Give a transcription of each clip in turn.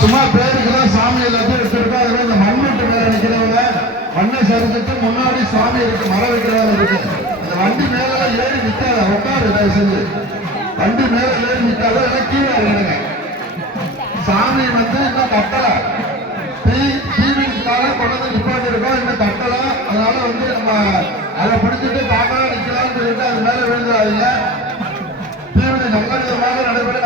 சும்மா பேருக்கு தான் சாமி எல்லாத்தையும் எடுத்துருக்கோம் அதுல இந்த மண்வெட்டு மேல நிக்கிறவங்க மண்ணை சரிஞ்சிட்டு முன்னாடி சாமி இருக்கு மரம் வைக்கிறவங்க இருக்கு. இந்த வண்டி மேல ஏறி நிக்காத உட்காரு தயவு செஞ்சு வண்டி மேல ஏறி நிக்காத எல்லாம் கீழே இறங்குங்க. சாமி வந்து இன்னும் கட்டல. தீ தீவிக்காக கொண்டு வந்து நிப்பாட்டி இருக்கோம் இன்னும் கட்டல. அதனால வந்து நம்ம அதை பிடிச்சிட்டு பார்க்கலாம் நிக்கலாம்னு சொல்லிட்டு அது மேல விழுந்துடாதீங்க. தீவிர நல்ல விதமாக நடைபெற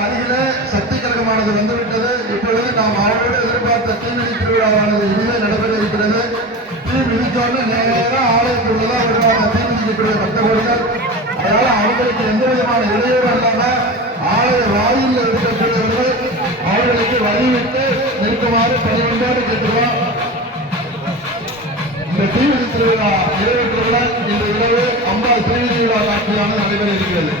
அருகில சக்தி கிரகமானது வந்துவிட்டது. இப்பொழுது நாம் அவரோடு எதிர்பார்த்த தீமிதி திருவிழாவானது இனிமே நடைபெற இருக்கிறது தீ மிதித்தோடு நேரம் ஆலயத்துள்ளதான் வருவாங்க தீ மிதிக்கக்கூடிய பக்தகோடிகள் அதனால அவர்களுக்கு எந்த விதமான இடையூறு இல்லாம ஆலய வாயில் இருக்கக்கூடியவர்கள் அவர்களுக்கு வழிவிட்டு நிற்குமாறு பணிவன்போடு கேட்டுருவோம் இந்த தீவிர திருவிழா நிறைவேற்றவுடன் இந்த இரவு அம்பாள் தீவிர திருவிழா காட்சியானது நடைபெற இருக்கிறது.